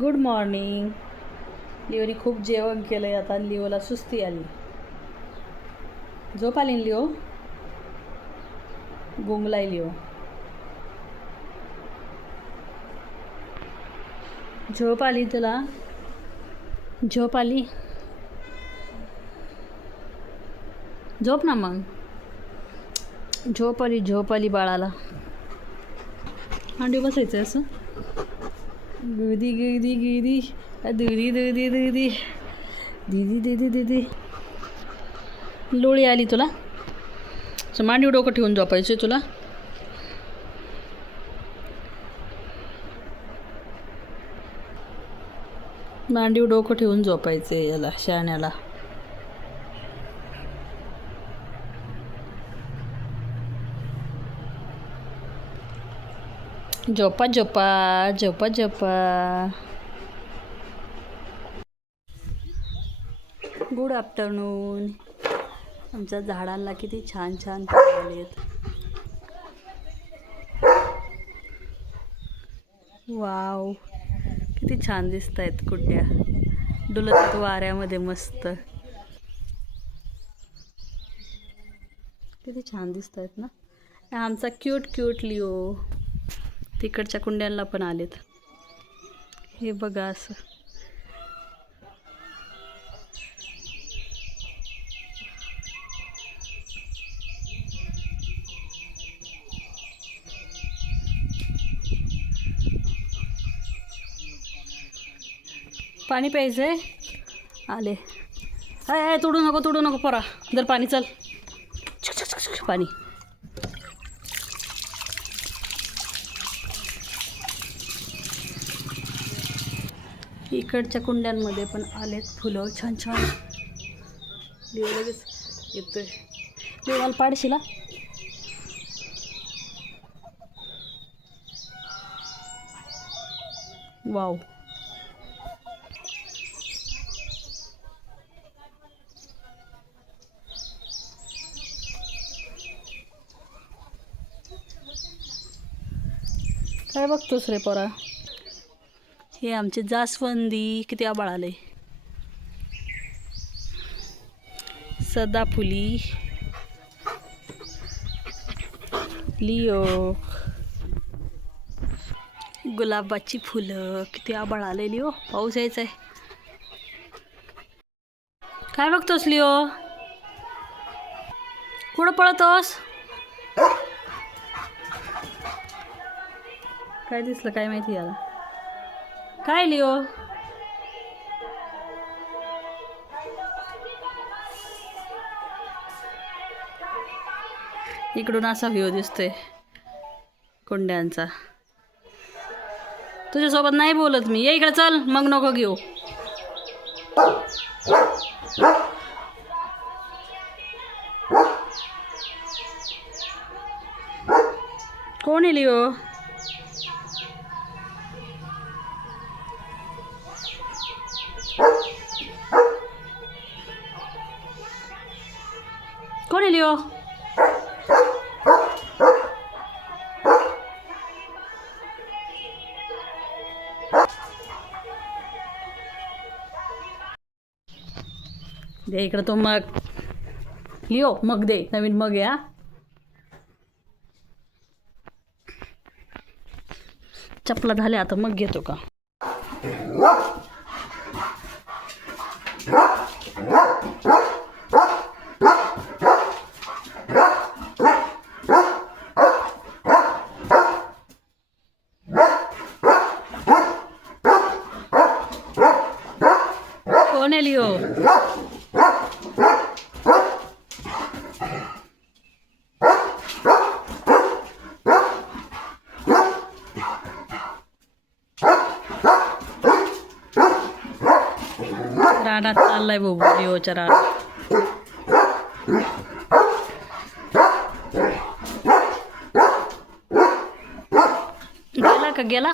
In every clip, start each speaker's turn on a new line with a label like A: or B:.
A: Good morning Leone खूप जेवण केलं आहे आता लिओला सुस्ती आली. झोप आली लिओ? गुंगलाय लिओ. झोप आली तुला? झोप आली झोप ना मग. झोप आली झोप आली बाळाला हांडी बसायचं असं. गुदी गुदी गुदी दुधी दुधी दुधी दिदी दिदी दिदी लोळी आली तुला असं डोकं ठेवून झोपायचं तुला मांडीव डोकं ठेवून झोपायचं याला शहाण्याला झोपा झोपा झोपा झोपा गुड आफ्टरनून आमच्या झाडांना किती छान छान आहेत. वाव किती छान दिसत आहेत कुट्या डुलत वाऱ्यामध्ये मस्त. किती छान दिसत आहेत ना. आमचा क्यूट क्यूट लिओ तिकडच्या कुंड्यांना पण आलेत. हे बघा असं. पाणी प्यायचंय? आले. हाय तोडू नको तोडू नको परा. जर पाणी चल. पाणी. इकडच्या कुंड्यांमध्ये पण आलेत फुलं छान छान. देव लगेच येतोय. देवाला पाडशीला? वाव. काय बघतोस रे पोरा? हे आमचे जास्वंदी किती आबाळाले सदाफुली लिओ गुलाबाची फुलं किती आबाळ आले हो पाऊस यायचा आहे. काय बघतोस लिओ? कुठं पळतोस? काय दिसलं काय माहिती याला? काय लिओ? इकडून असा व्ह्यू दिसतोय कुंड्यांचा. तुझ्यासोबत नाही बोलत मी. ये इकडे चल मग नको घेऊ. कोण लिओ? कोण दे इकडं तो मग. लिओ मग दे. नवीन मग या चपला झाल्या आता मग घेतो का कोण आहे लिओ रानात चाललाय बाबू लिओच्या रानात गेला का गेला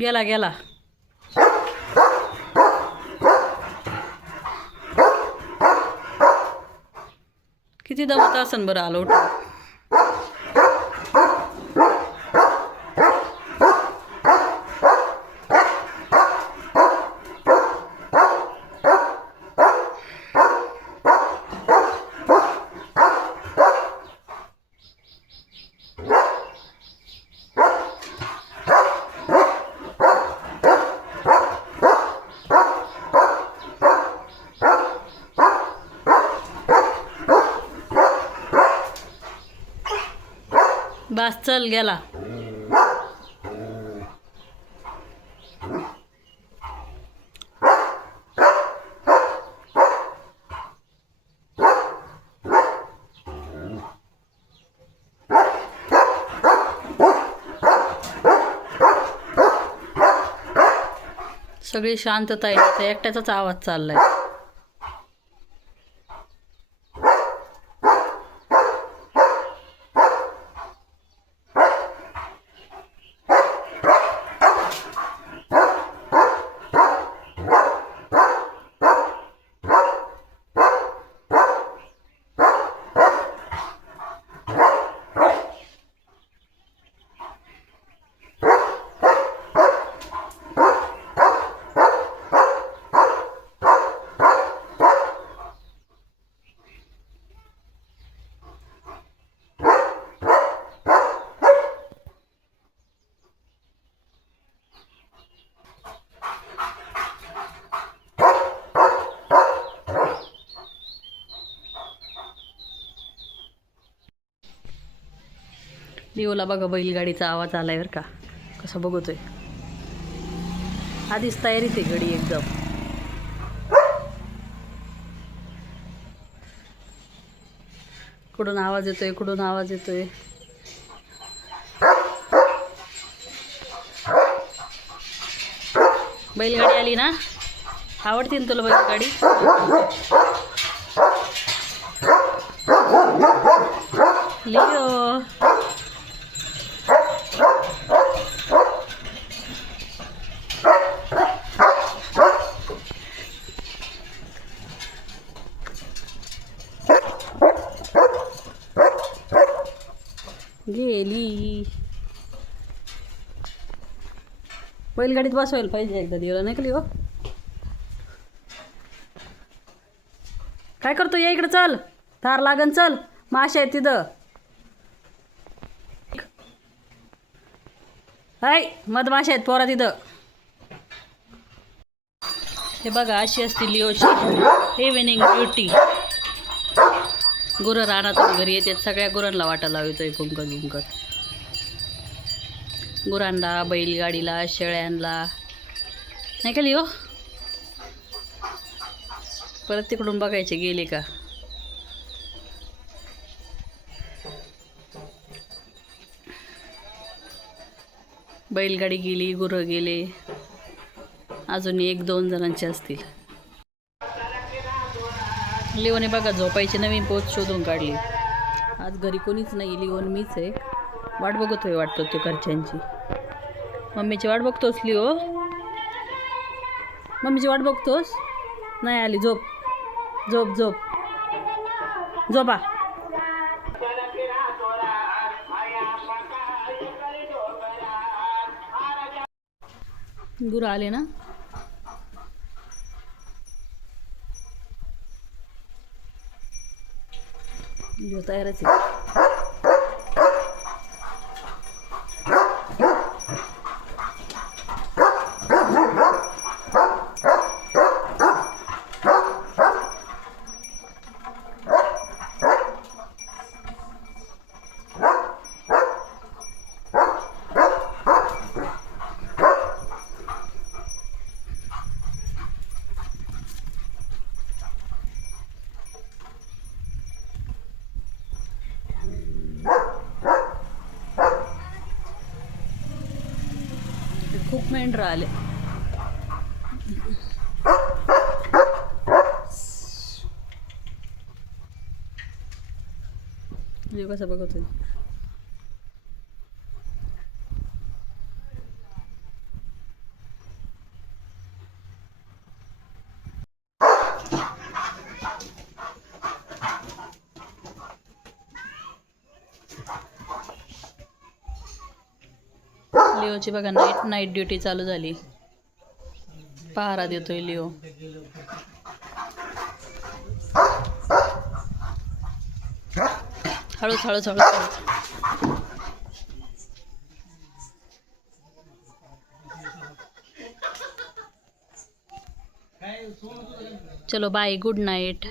A: गेला गेला. किती दमत असन बरं आलोट बस चल गेला. सगळी शांतता आहे. एकट्याचाच आवाज चाललाय. लिओला बघा बैलगाडीचा आवाज आलाय बरं का. कसं बघतोय. आधीच तयारी आहे गडी एकदम. कुठून आवाज येतोय कुठून आवाज येतोय. बैलगाडी आली ना? आवडते ना तुला बैलगाडी? लिओ. गेली बैलगाडीत बसवायला पाहिजे एकदा दिवला नाही कली हो काय करतो? या इकडे चल. तार लागन चल. माशा आहे तिथं. हाय मधमाशा आहेत पोरा तिथं. हे बघा अशी असते लिओची. इव्हिनिंग ड्युटी गुरं रानातून घरी येतात सगळ्या गुरांना वाटा आहे कुंकत कुंकत गुरांना बैलगाडीला शेळ्यांना. नाही का लिओ? परत तिकडून बघायचे गेले का? बैलगाडी गेली गुरं गेले. अजून एक दोन जणांचे असतील. लिओने बघा झोपायची नवीन पोच शोधून काढली. आज घरी कोणीच नाही लिओन मीच आहे. वाट बघतोय वाटतो तो घरच्यांची. मम्मीची वाट बघतोस लिओ? मम्मीची वाट बघतोस? नाही आली झोप. झोप झोप. झोपा. गुरु आले ना? लिओ तयारच आहे खूप मेंढरं आले. लिओ कसं लिओची बघा नाईट नाईट ड्युटी चालू झाली. पहारा देतोय लिओ हळूच हळूच हळूच चलो बाय गुड नाईट